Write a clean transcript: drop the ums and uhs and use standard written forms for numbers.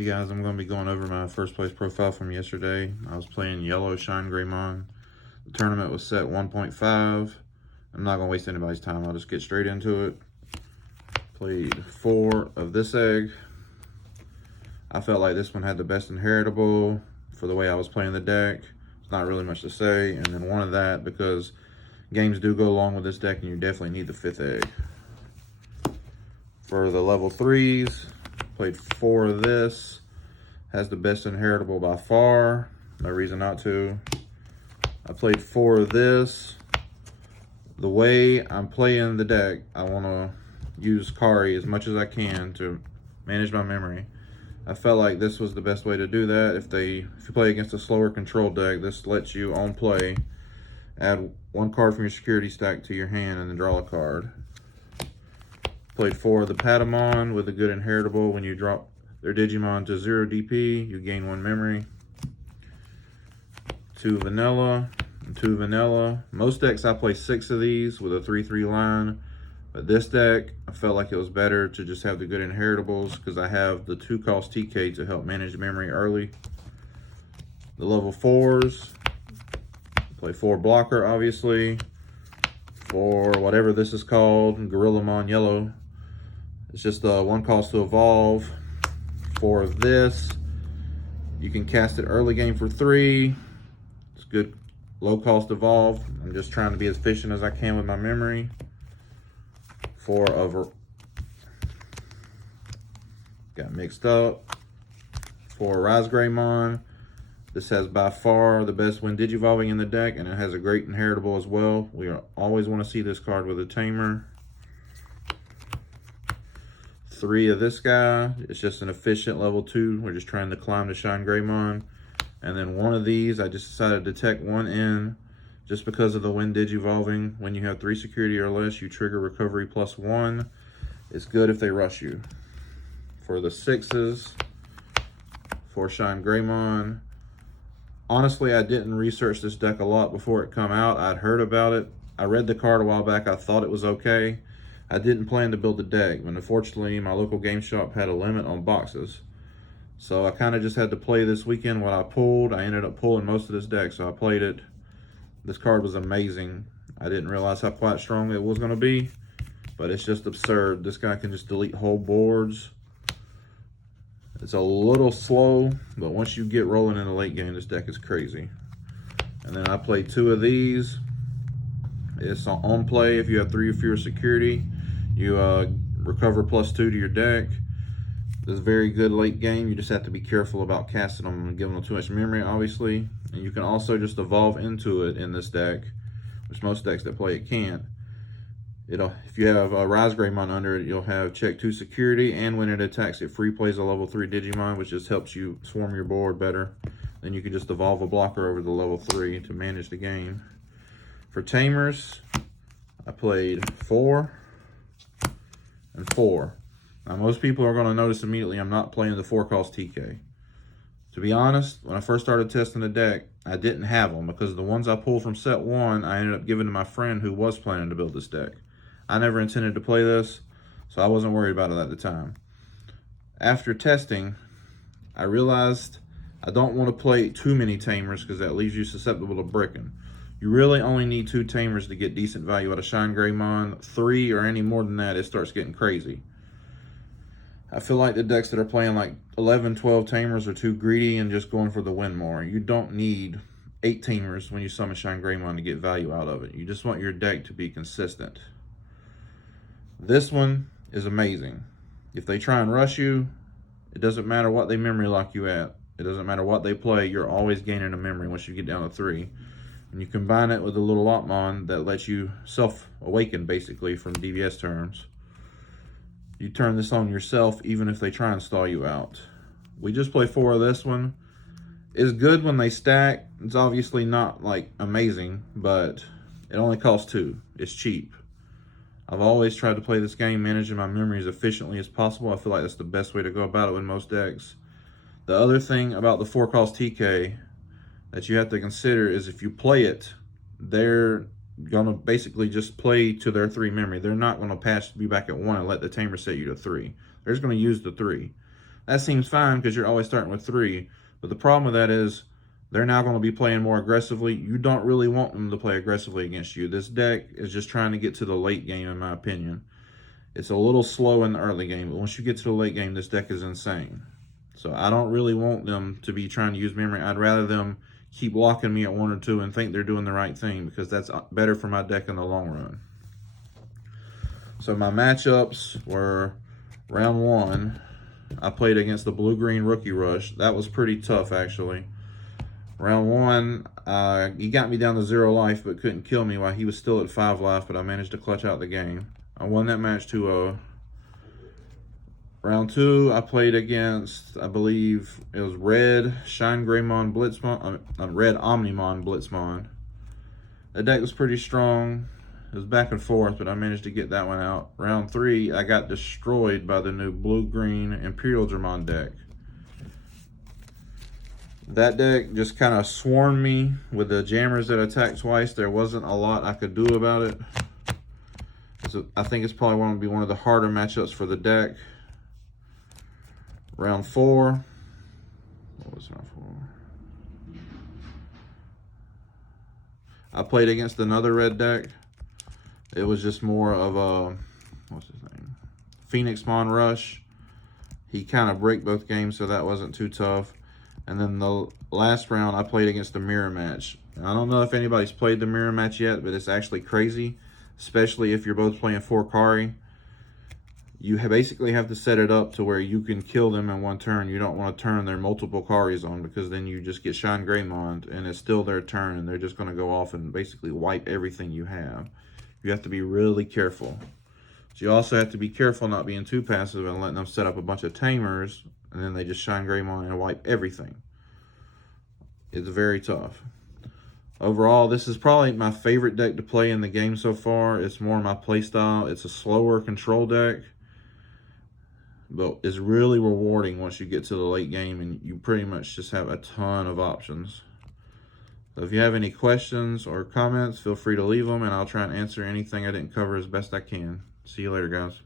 Hey guys, I'm going to be going over my first place profile from yesterday. I was playing yellow ShineGreymon. The tournament was set 1.5. I'm not going to waste anybody's time. I'll just get straight into it. Played 4 of this egg. I felt like this one had the best inheritable for the way I was playing the deck. It's not really much to say. And then 1 of that because games do go along with this deck and you definitely need the 5th egg. For the level 3s, played 4 of this. Has the best inheritable by far. No reason not to. I played 4 of this. The way I'm playing the deck, I want to use Kari as much as I can to manage my memory. I felt like this was the best way to do that. If you play against a slower control deck, this lets you on play add 1 card from your security stack to your hand and then draw a card. Played 4 of the Patamon with a good inheritable. When you drop their Digimon to 0 DP, you gain 1 memory. 2 vanilla and 2 vanilla. Most decks I play 6 of these with a 3/3 line, but this deck I felt like it was better to just have the good inheritables because I have the 2-cost TK to help manage memory early. The level 4s, play 4 blocker obviously. For whatever this is called, Gorillamon yellow. It's just 1 cost to evolve. 4 of this. You can cast it early game for 3. It's good low cost evolve. I'm just trying to be as efficient as I can with my memory. 4 of got mixed up. 4 ShineGreymon. This has by far the best when digivolving in the deck, and it has a great inheritable as well. We always want to see this card with a tamer. 3 of this guy. It's just an efficient level 2. We're just trying to climb to ShineGreymon. And then 1 of these, I just decided to tech 1 in just because of the Wind Digivolving. When you have 3 security or less, you trigger recovery +1. It's good if they rush you. For the 6s, for ShineGreymon. Honestly, I didn't research this deck a lot before it come out. I'd heard about it. I read the card a while back. I thought it was okay. I didn't plan to build a deck, but unfortunately, my local game shop had a limit on boxes. So I kind of just had to play this weekend what I pulled. I ended up pulling most of this deck, so I played it. This card was amazing. I didn't realize how quite strong it was going to be, but it's just absurd. This guy can just delete whole boards. It's a little slow, but once you get rolling in the late game, this deck is crazy. And then I played 2 of these. It's on play if you have 3 or fewer security. You recover +2 to your deck. This is very good late game. You just have to be careful about casting them and giving them too much memory, obviously. And you can also just evolve into it in this deck, which most decks that play it can't. If you have a ShineGreymon under it, you'll have check 2 security, and when it attacks, it free plays a level 3 Digimon, which just helps you swarm your board better. Then you can just evolve a blocker over the level 3 to manage the game. For tamers, I played 4 and 4. Now most people are going to notice immediately I'm not playing the 4-cost TK. To be honest, when I first started testing the deck, I didn't have them because the ones I pulled from set 1, I ended up giving to my friend who was planning to build this deck. I never intended to play this, so I wasn't worried about it at the time. After testing, I realized I don't want to play too many tamers because that leaves you susceptible to bricking. You really only need 2 tamers to get decent value out of ShineGreymon. 3 or any more than that, it starts getting crazy. I feel like the decks that are playing like 11, 12 tamers are too greedy and just going for the win more. You don't need 8 tamers when you summon ShineGreymon to get value out of it. You just want your deck to be consistent. This one is amazing. If they try and rush you, it doesn't matter what they memory lock you at. It doesn't matter what they play. You're always gaining a memory once you get down to 3. And you combine it with a little Otmon that lets you self-awaken, basically, from DBS terms. You turn this on yourself even if they try and stall you out. We just play 4 of this one. It's good when they stack. It's obviously not, like, amazing, but it only costs 2. It's cheap. I've always tried to play this game managing my memory as efficiently as possible. I feel like that's the best way to go about it with most decks. The other thing about the 4-cost TK that you have to consider is if you play it, they're going to basically just play to their 3 memory. They're not going to pass you back at 1 and let the tamer set you to 3. They're just going to use the 3. that seems fine because you're always starting with 3. But the problem with that is they're now going to be playing more aggressively. You don't really want them to play aggressively against you. This deck is just trying to get to the late game, in my opinion. It's a little slow in the early game, but once you get to the late game, this deck is insane. So I don't really want them to be trying to use memory. I'd rather them keep blocking me at 1 or 2 and think they're doing the right thing, because that's better for my deck in the long run. So my matchups were round 1. I played against the blue-green rookie rush. That was pretty tough, actually. Round 1, he got me down to 0 life, but couldn't kill me while he was still at 5 life, but I managed to clutch out the game. I won that match 2-0. Round 2, I played against, I believe it was red ShineGreymon Blitzmon, red Omnimon Blitzmon. The deck was pretty strong. It was back and forth, but I managed to get that one out. Round 3, I got destroyed by the new blue-green Imperial Dramon deck. That deck just kind of swarmed me with the jammers that attacked twice. There wasn't a lot I could do about it. So I think it's probably going to be one of the harder matchups for the deck. Round 4. What was round 4? I played against another red deck. It was just more of a, what's his name? Phoenixmon Rush. He kind of break both games, so that wasn't too tough. And then the last round, I played against the mirror match. And I don't know if anybody's played the mirror match yet, but it's actually crazy, especially if you're both playing 4 Kari. You basically have to set it up to where you can kill them in 1 turn. You don't want to turn their multiple Karis on, because then you just get ShineGreymon and it's still their turn and they're just going to go off and basically wipe everything you have. You have to be really careful. So you also have to be careful not being too passive and letting them set up a bunch of tamers and then they just ShineGreymon and wipe everything. It's very tough. Overall, this is probably my favorite deck to play in the game so far. It's more my play style. It's a slower control deck, but it's really rewarding once you get to the late game and you pretty much just have a ton of options. So if you have any questions or comments, feel free to leave them and I'll try and answer anything I didn't cover as best I can. See you later, guys.